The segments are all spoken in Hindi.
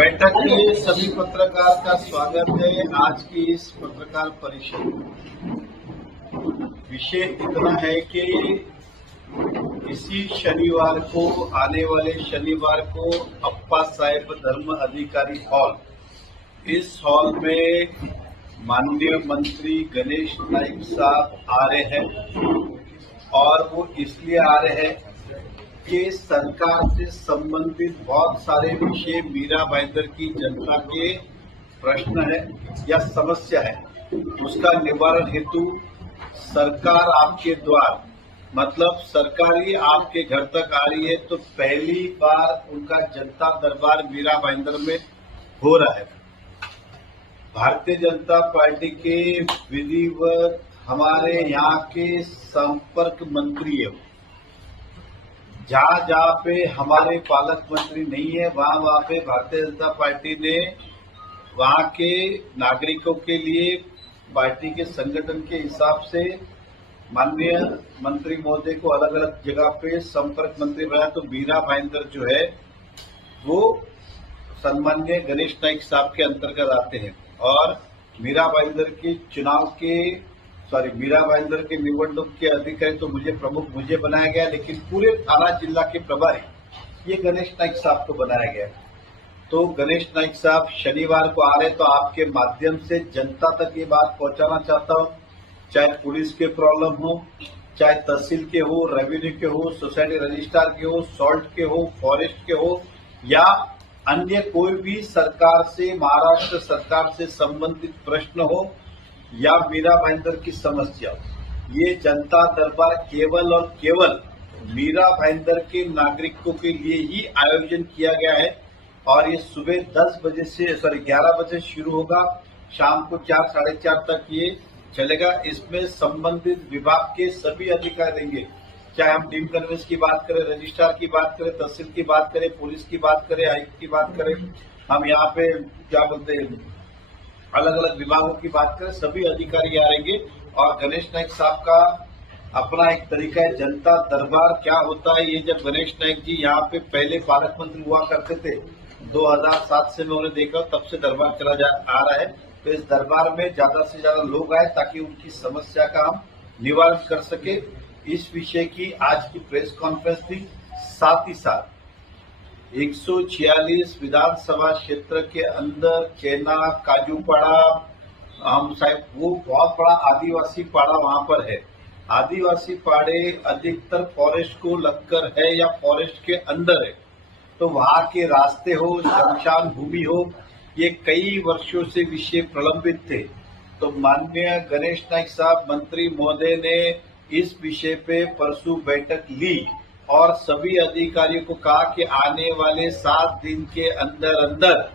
बैठक के लिए सभी पत्रकार का स्वागत है। आज की इस पत्रकार परिषद विषय इतना है कि इसी शनिवार को, आने वाले शनिवार को अप्पा साहेब धर्म अधिकारी हॉल, इस हॉल में माननीय मंत्री गणेश नाइक साहब आ रहे हैं और वो इसलिए आ रहे हैं कि सरकार से संबंधित बहुत सारे विषय मीरा भाईंदर की जनता के प्रश्न है या समस्या है, उसका निवारण हेतु सरकार आपके द्वार, मतलब सरकारी आपके घर तक आ रही है। तो पहली बार उनका जनता दरबार मीरा भाईंदर में हो रहा है। भारतीय जनता पार्टी के विधिवत हमारे यहाँ के संपर्क मंत्री है। जहाँ पे हमारे पालक मंत्री नहीं है, वहाँ पे भारतीय जनता पार्टी ने वहाँ के नागरिकों के लिए पार्टी के संगठन के हिसाब से माननीय मंत्री महोदय को अलग अलग जगह पे संपर्क मंत्री बनाया। तो मीरा भाईंदर जो है वो सम्मान्य गणेश नाइक साहब के अंतर्गत आते हैं और मीरा भाईंदर के निवडणूक के अधिकारी तो मुझे बनाया गया, लेकिन पूरे थाना जिला के प्रभारी ये गणेश नाइक साहब को बनाया गया। तो गणेश नाइक साहब शनिवार को आ रहे, तो आपके माध्यम से जनता तक ये बात पहुंचाना चाहता हूं, चाहे पुलिस के प्रॉब्लम हो, चाहे तहसील के हो, रेवेन्यू के हो, सोसाइटी रजिस्ट्रार के हो, सॉल्ट के हो, फॉरेस्ट के हो या अन्य कोई भी सरकार से, महाराष्ट्र सरकार से संबंधित प्रश्न हो या मीरा भाईंदर की समस्या, ये जनता दरबार केवल और केवल मीरा भाईंदर के नागरिकों के लिए ही आयोजन किया गया है। और ये सुबह 11 बजे शुरू होगा, शाम को 4 साढ़े 4 तक ये चलेगा। इसमें संबंधित विभाग के सभी अधिकारी रहेंगे, चाहे हम टीम कन्वेंस की बात करें, रजिस्ट्रार की बात करें, तहसील की बात करें, पुलिस की बात करें, आयुक्त की बात करें, हम यहाँ पे क्या बोलते हैं अलग अलग विभागों की बात करें, सभी अधिकारी आ रहेंगे। और गणेश नाइक साहब का अपना एक तरीका है जनता दरबार क्या होता है। ये जब गणेश नाइक जी यहाँ पे पहले पालक मंत्री हुआ करते थे, 2007 से मैं उन्हें देखा, तब से दरबार आ रहा है। तो इस दरबार में ज्यादा से ज्यादा लोग आए ताकि उनकी समस्या का हम निवारण कर सके। इस विषय की आज की प्रेस कॉन्फ्रेंस थी। साथ ही साथ 146 विधानसभा क्षेत्र के अंदर चेना, काजूपाड़ा, हम साहब वो बहुत बड़ा आदिवासी पाड़ा वहां पर है। आदिवासी पाड़े अधिकतर फॉरेस्ट को लगकर है या फॉरेस्ट के अंदर है। तो वहां के रास्ते हो, शमशान भूमि हो, ये कई वर्षों से विषय प्रलंबित थे। तो माननीय गणेश नाइक साहब मंत्री महोदय ने इस विषय पे परसों बैठक ली और सभी अधिकारियों को कहा कि आने वाले 7 दिन के अंदर अंदर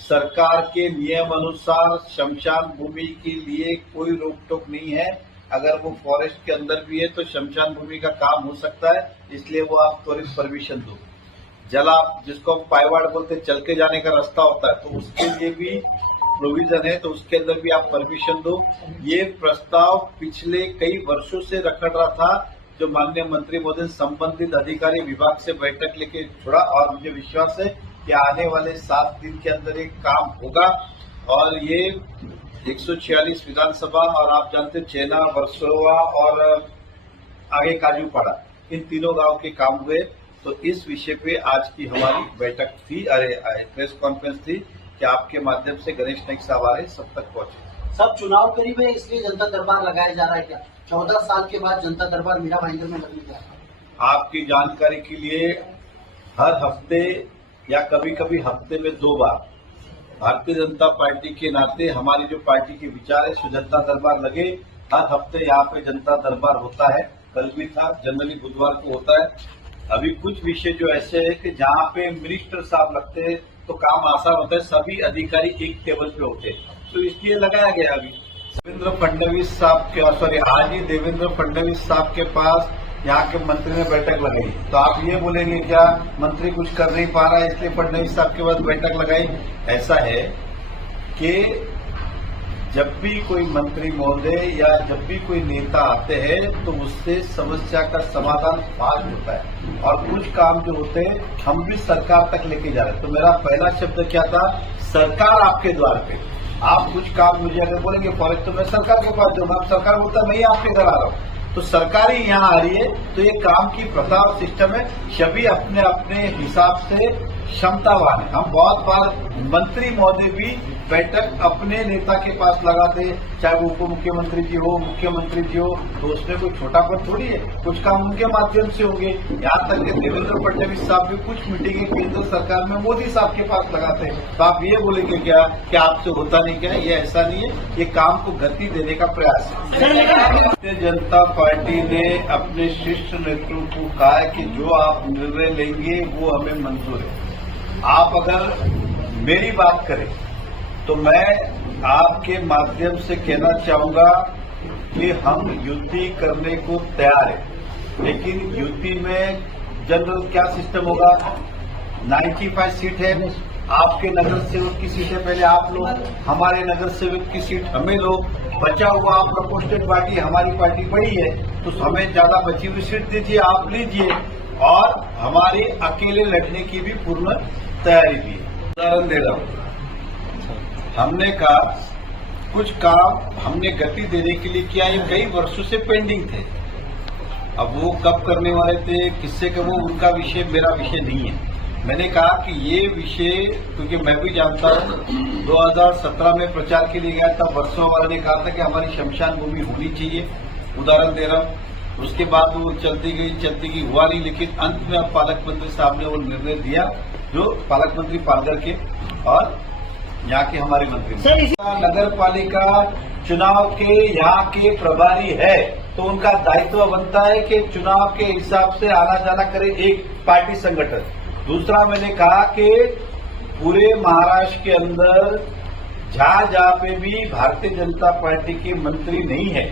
सरकार के नियम अनुसार शमशान भूमि के लिए कोई रोक टोक नहीं है। अगर वो फॉरेस्ट के अंदर भी है तो शमशान भूमि का काम हो सकता है, इसलिए वो आप त्वरित परमिशन दो। जिसको हम पायवाड़ बोलते, चल के जाने का रास्ता होता है, तो उसके लिए भी प्रोविजन है, तो उसके अंदर भी आप परमिशन दो। ये प्रस्ताव पिछले कई वर्षों से रखा रहा था, जो माननीय मंत्री महोदय संबंधित अधिकारी विभाग से बैठक लेके छोड़ा और मुझे विश्वास है कि आने वाले 7 दिन के अंदर एक काम होगा। और ये 146 विधानसभा और आप जानते चेना, वर्सोवा और आगे काजूपाड़ा, इन तीनों गांव के काम हुए। तो इस विषय पे आज की हमारी बैठक थी, प्रेस कॉन्फ्रेंस थी कि आपके माध्यम से गणेश नाइक साहब आ रहे, सब तक पहुंचे। सब चुनाव करीब है, इसलिए जनता दरबार लगाया जा रहा है क्या? 14 साल के बाद जनता दरबार मीरा भाईंदर में लगने जा रहा है। आपकी जानकारी के लिए हर हफ्ते या कभी कभी हफ्ते में 2 बार भारतीय जनता पार्टी के नाते हमारी जो पार्टी के विचार है, सो जनता दरबार लगे। हर हफ्ते यहाँ पे जनता दरबार होता है, कल भी था, जनरली बुधवार को होता है। अभी कुछ विषय जो ऐसे है कि जहाँ पे मिनिस्टर साहब लगते हैं तो काम आसान होता है, सभी अधिकारी एक टेबल पे होते हैं, तो इसलिए लगाया गया। अभी देवेंद्र फडणवीस साहब के आज ही देवेंद्र फडणवीस साहब के पास यहाँ के मंत्री ने बैठक लगाई। तो आप ये बोलेंगे क्या मंत्री कुछ कर नहीं पा रहा है इसलिए फडणवीस साहब के पास बैठक लगाई? ऐसा है कि जब भी कोई मंत्री महोदय या जब भी कोई नेता आते हैं तो उससे समस्या का समाधान फास्ट होता है और कुछ काम जो होते हैं हम भी सरकार तक लेके जा रहे हैं। तो मेरा पहला शब्द क्या था, सरकार आपके द्वार पे। आप कुछ काम मुझे अगर बोलेंगे फॉरेस्ट तो मैं सरकार के पास जाऊंगा, सरकार बोलता मैं ही आपके घर आ रहा हूँ, तो सरकार ही यहाँ आ रही है। तो ये काम की प्रथा और सिस्टम है, सभी अपने अपने हिसाब से क्षमतावान है। हम बहुत बार मंत्री महोदय भी बैठक अपने नेता के पास लगाते हैं, चाहे वो उप मुख्यमंत्री जी हो, मुख्यमंत्री जी हो, तो उसमें कोई छोटा पद थोड़ी है, कुछ काम उनके माध्यम से होंगे। यहाँ तक कि देवेंद्र फडणवीस साहब भी कुछ मीटिंगें केंद्र सरकार में मोदी साहब के पास लगाते हैं। तो आप ये बोलेंगे क्या कि आपसे होता नहीं क्या? ये ऐसा नहीं है, ये काम को गति देने का प्रयास है। भारतीय जनता पार्टी ने अपने शीर्ष नेतृत्व को कहा है कि जो आप निर्णय लेंगे वो हमें मंजूर है। आप अगर मेरी बात करें तो मैं आपके माध्यम से कहना चाहूंगा कि हम युति करने को तैयार हैं, लेकिन युति में जनरल क्या सिस्टम होगा, 95 सीट है, आपके नगर सेवक की सीटें पहले आप लो, हमारे नगर सेवक की सीट हमें लो, बचा हुआ आप प्रपोस्टेड पार्टी, हमारी पार्टी बड़ी है तो हमें ज्यादा बची हुई सीट दीजिए, आप लीजिए, और हमारी अकेले लड़ने की भी पूर्ण तैयारी भी है। उदाहरण दे रहा हूं, हमने कहा कुछ काम हमने गति देने के लिए किया, ये कई वर्षों से पेंडिंग थे। अब वो कब करने वाले थे, किससे कब, वो उनका विषय मेरा विषय नहीं है। मैंने कहा कि ये विषय, क्योंकि मैं भी जानता हूं 2017 में प्रचार के लिए गया था, वर्षों वाला ने कहा था कि हमारी शमशान भूमि होनी चाहिए। उदाहरण दे रहा हूं, उसके बाद वो चलती गई हुआ नहीं, लेकिन अंत में अब पालक मंत्री साहब ने वो निर्णय दिया, जो पालक मंत्री पालघर के और यहाँ के हमारे मंत्री नगर पालिका चुनाव के यहाँ के प्रभारी है, तो उनका दायित्व बनता है कि चुनाव के हिसाब से आना जाना करे एक पार्टी संगठन। दूसरा, मैंने कहा कि पूरे महाराष्ट्र के अंदर जहां पे भी भारतीय जनता पार्टी के मंत्री नहीं है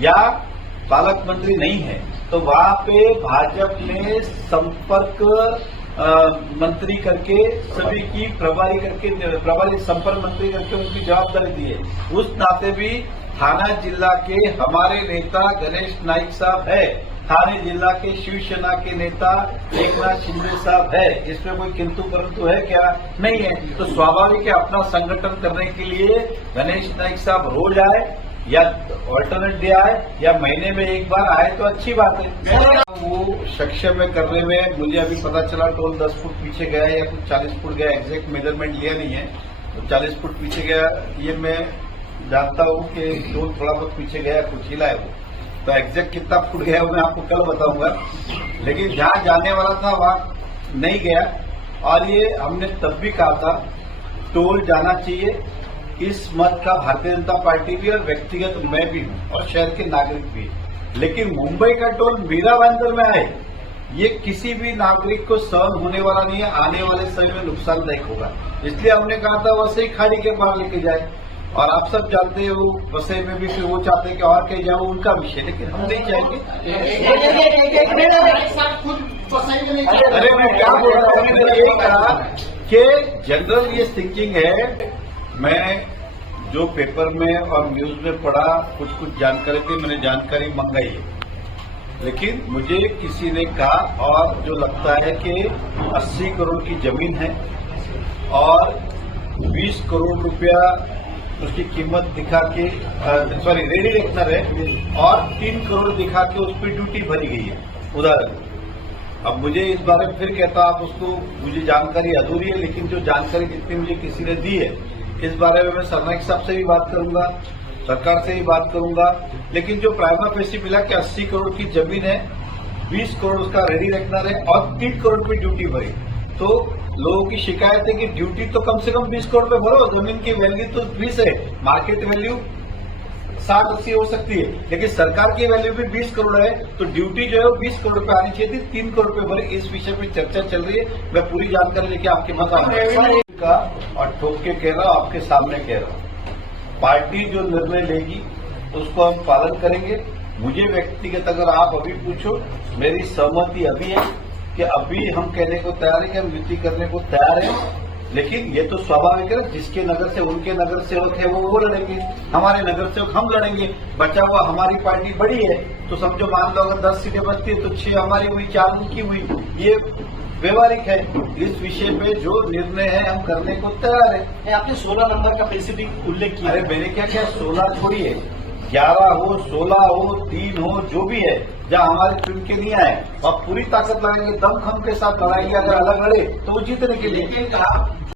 या पालक मंत्री नहीं है, तो वहां पे भाजपा ने संपर्क मंत्री करके सभी की प्रभारी संपर्क मंत्री करके उनकी जवाबदारी दी है। उस नाते भी थाना जिला के हमारे नेता गणेश नाइक साहब है, थाने जिला के शिवसेना के नेता एकनाथ शिंदे साहब है, इसमें कोई किंतु परंतु है क्या? नहीं है। तो स्वाभाविक है अपना संगठन करने के लिए गणेश नाइक साहब रोज आए या ऑल्टरनेट डे आए या महीने में एक बार आए तो अच्छी बात है। वो सक्षम में करने में मुझे अभी पता चला टोल 10 फुट पीछे गया या कुछ 40 फुट गया, एग्जैक्ट मेजरमेंट लिया नहीं है, तो 40 फुट पीछे गया, ये मैं जानता हूँ कि टोल थोड़ा बहुत पीछे गया, कुछ हिला है वो, तो एग्जैक्ट कितना फुट गया वो मैं आपको कल बताऊंगा। लेकिन जहां जाने वाला था वहां नहीं गया, और ये हमने तब भी कहा था टोल जाना चाहिए। इस मत का भारतीय जनता पार्टी भी और व्यक्तिगत मैं भी हूं और शहर के नागरिक भी। लेकिन मुंबई का टोल मीरा भाईंदर में आए, ये किसी भी नागरिक को सहन होने वाला नहीं है, आने वाले समय में नुकसानदायक होगा। इसलिए हमने कहा था वैसे ही खाड़ी के पार लेके जाए, और आप सब जानते हो वसई में भी फिर वो चाहते हैं कि और कहीं जाओ, उनका विषय, लेकिन हम नहीं चाहेंगे। अरे मैं क्या बोल रहा हूँ, मैंने ये कहा कि जनरल ये थिंकिंग है। मैं जो पेपर में और न्यूज में पढ़ा, कुछ जानकारी थी, मैंने जानकारी मंगाई है, लेकिन मुझे किसी ने कहा और जो लगता है कि 80 करोड़ की जमीन है और 20 करोड़ रुपया उसकी कीमत दिखा के, सॉरी रेडी रेकनर है, और 3 करोड़ दिखा के उस पर ड्यूटी भरी गई है। उदाहरण, अब मुझे इस बारे में फिर कहता आप उसको, मुझे जानकारी अधूरी है, लेकिन जो जानकारी जितनी मुझे किसी ने दी है इस बारे में मैं सरनाइक साहब से भी बात करूंगा, सरकार से भी बात करूंगा। लेकिन जो प्राइमा फेसी मिला कि 80 करोड़ की जमीन है, 20 करोड़ उसका रेडी रेकनर है और 3 करोड़ पे ड्यूटी भरी, तो लोगों की शिकायत है कि ड्यूटी तो कम से कम 20 करोड़ पे भरो, जमीन की वैल्यू तो 20 है, मार्केट वैल्यू 60-80 हो सकती है, लेकिन सरकार की वैल्यू भी 20 करोड़ है, तो ड्यूटी जो है वो 20 करोड़ पे आनी चाहिए थी, 3 करोड़ पे भरे। इस विषय पे चर्चा चल रही है, मैं पूरी जानकारी लेके आपके पास आऊंगा और ठोक के कह रहा हूं, आपके सामने कह रहा हूं, पार्टी जो निर्णय लेगी उसको हम पालन करेंगे। मुझे व्यक्तिगत अगर आप अभी पूछो, मेरी सहमति अभी है कि अभी हम कहने को तैयार है कि हम युति करने को तैयार हैं, लेकिन ये तो स्वाभाविक है, जिसके नगर से उनके नगर सेवक है वो लड़ेंगे, हमारे नगर सेवक हम लड़ेंगे। बचा हुआ हमारी पार्टी बड़ी है तो समझो, मान लो अगर 10 सीटें बचती है तो 6 हमारी हुई, 4 उनकी हुई। ये व्यवहारिक है। इस विषय पे जो निर्णय है हम करने को तैयार है। आपने 16 नंबर का स्पेसिफिक उल्लेख किया। अरे मैंने क्या किया, 16 छोड़िए, 11 हो, 16 हो, 3 हो, जो भी है, जहाँ हमारे चुन के नहीं आए और पूरी ताकत लगाएंगे, दमखम के साथ लड़ाएंगे। अगर अलग लड़े तो वो जीतने के लिए। लेकिन कहा